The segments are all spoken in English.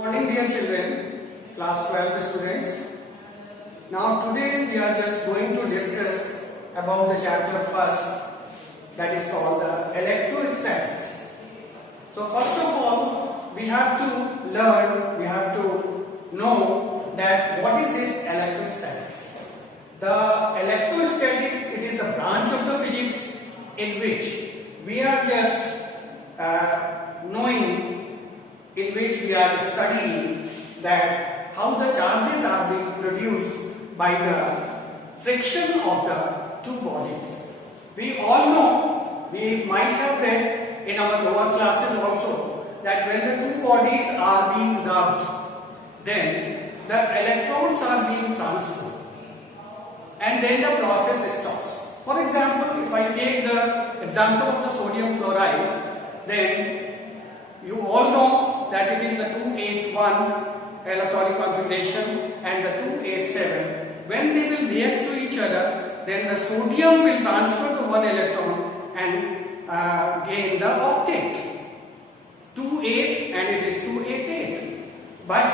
Good morning, dear children, class 12 students. Now today we are just going to discuss about the chapter first, that is called the electrostatics. So first of all, we have to learn, we have to know that what is this electrostatics. The electrostatics, it is the branch of the physics in which we are just knowing, in which we are studying that how the charges are being produced by the friction of the two bodies. We all know, we might have read in our lower classes also, that when the two bodies are being rubbed, then the electrons are being transferred and then the process stops. For example, if I take the example of the sodium chloride, then you all know that it is the 281 electronic configuration and the 287. When they will react to each other, then the sodium will transfer to one electron and gain the octet. 28 and it is 288. But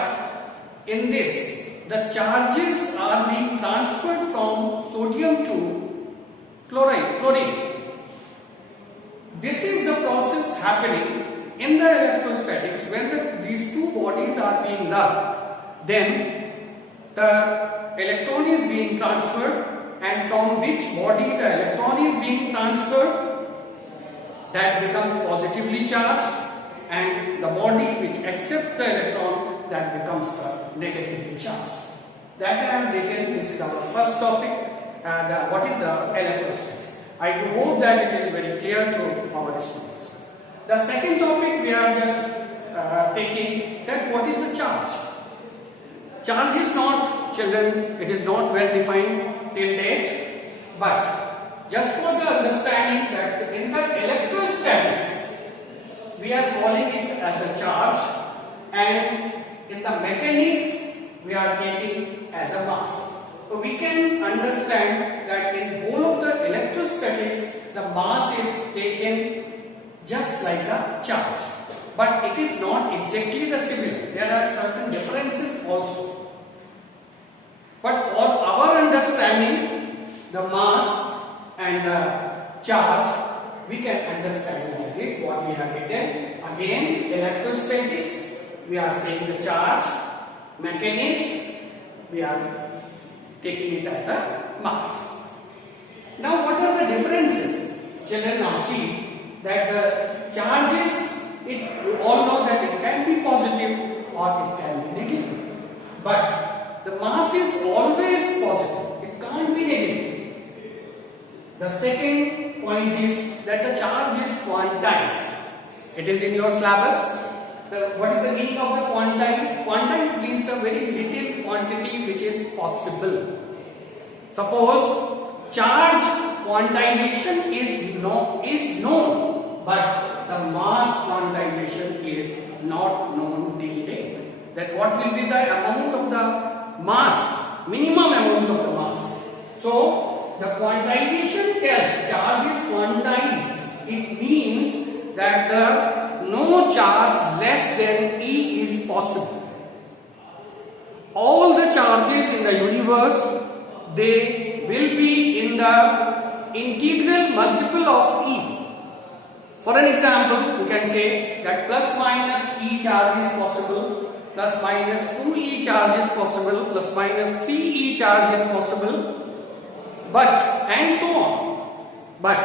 in this, the charges are being transferred from sodium to chlorine. This is the process happening in the electrostatics. When these two bodies are being rubbed, then the electron is being transferred, and from which body the electron is being transferred, that becomes positively charged, and the body which accepts the electron, that becomes the negatively charged. That I have taken, this is our first topic, what is the electrostatics. I do hope that it is very clear to our students. The second topic we are just taking, that what is the charge. Charge is not, children, it is not well defined till date, but just for the understanding that in the electrostatics we are calling it as a charge, and in the mechanics we are taking as a mass. So we can understand that in whole of the electrostatics the mass is taken just like a charge, but it is not exactly the similar. There are certain differences also. But for our understanding, the mass and the charge, we can understand like this. What we have written again: electrostatics, we are saying the charge; mechanics, we are taking it as a mass. Now, what are the differences? Children, now see that the charges, you all know that it can be positive or it can be negative. But the mass is always positive, it can't be negative. The second point is that the charge is quantized. It is in your syllabus. What is the meaning of the quantized? Quantized means the very little quantity which is possible. Suppose charge quantization is known, but the mass quantization is not known till date. That what will be the amount of the mass, minimum amount of the mass. So the quantization tells charge is quantized. It means that no charge less than E is possible. All the charges in the universe, they will be in the integral multiple of E. For an example, you can say that plus minus E charge is possible, plus minus 2E charge is possible, plus minus 3E charge is possible, but and so on. But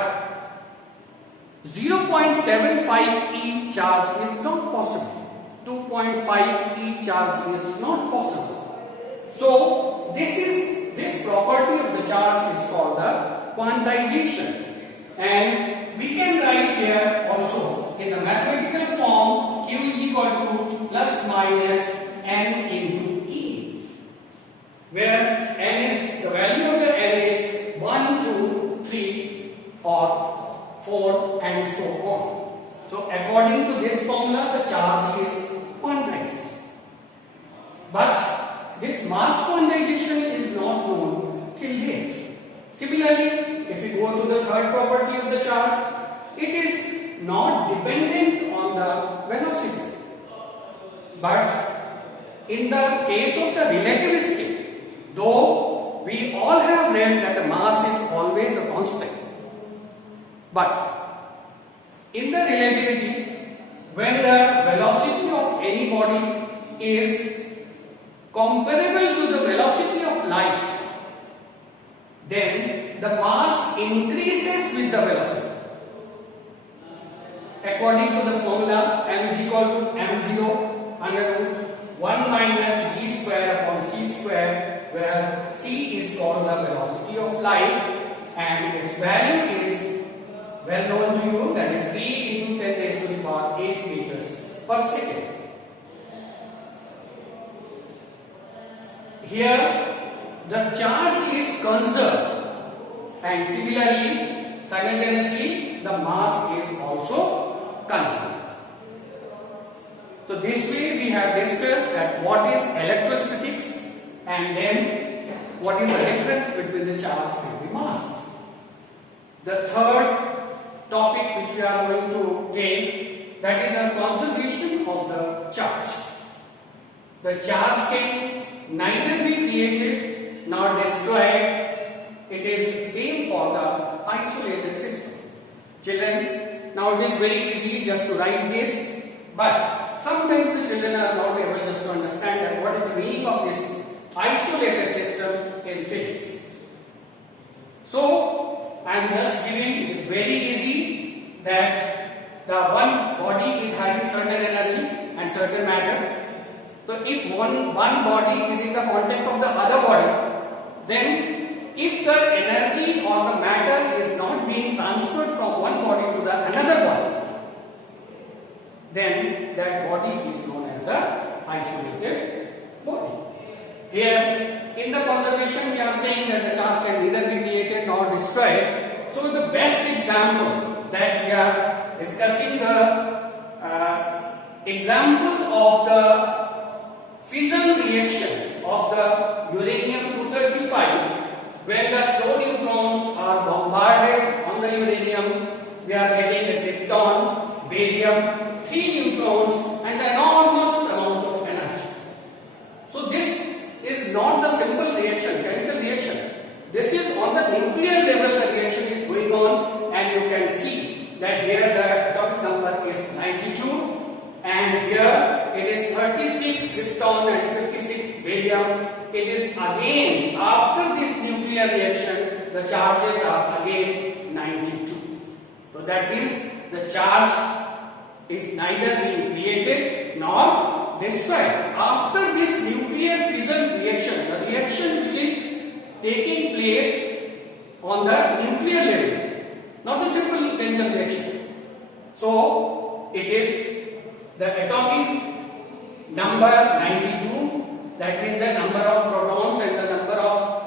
0.75 E charge is not possible. 2.5 E charge is not possible. So this property of the charge is called the quantization, and we can write here also in the mathematical form Q is equal to plus minus N into E, where N is, the value of the N is 1, 2, 3 or 4 and so on. So according to this formula, the charge is quantized. But this mass quantization is not known till date. Similarly, if we go to the third property of the charge, it is not dependent on the velocity, but in the case of the relativistic, though we all have read that the mass is always a constant, but in the relativity, when the velocity of any body is comparable to the velocity of light, then the mass increases with the velocity. According to the formula, m is equal to m0 under root 1 minus g square upon c square, where c is called the velocity of light and its value is well known to you, that is 3 into 10 raised to the power 8 meters per second. Here the charge is conserved and similarly, simultaneously, the mass is also conserved. So this way we have discussed that what is electrostatics and then what is the difference between the charge and the mass. The third topic which we are going to take, that is the conservation of the charge. The charge can neither be created nor destroyed. It is same for the isolated system. Children, now it is very easy just to write this, but sometimes the children are not able just to understand that what is the meaning of this isolated system in physics. So I am just giving, it is very easy that the one body is having certain energy and certain matter. So if one body is in the contact of the other body, then if the energy or the matter is not being transferred from one body to the another body, then that body is known as the isolated body. Here in the conservation we are saying that the charge can neither be created nor destroyed. So the best example that we are discussing, the example of the fission reaction of the uranium-235, when the slow neutrons are bombarded on the uranium, we are getting the krypton, barium, 3 neutrons and enormous amount of energy. So this is not the simple reaction, chemical reaction. This is on the nuclear level the reaction is going on, and you can see that here the atomic number is 92 and here it is 36 krypton and 56 barium. It is again after this nuclear reaction the charges are again 92. So that means the charge is neither being created nor destroyed. After this nuclear fission reaction, the reaction which is taking place on the nuclear level, not a simple chemical reaction. So it is the atomic number 92. That means the number of protons and the number of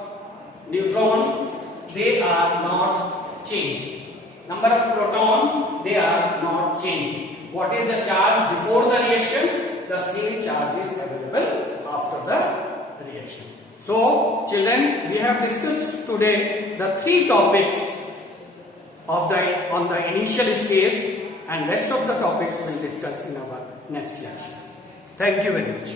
neutrons, they are not changing. Number of proton, they are not changing. What is the charge before the reaction? The same charge is available after the reaction. So children, we have discussed today the 3 topics of on the initial stage, and rest of the topics we will discuss in our next lecture. Thank you very much.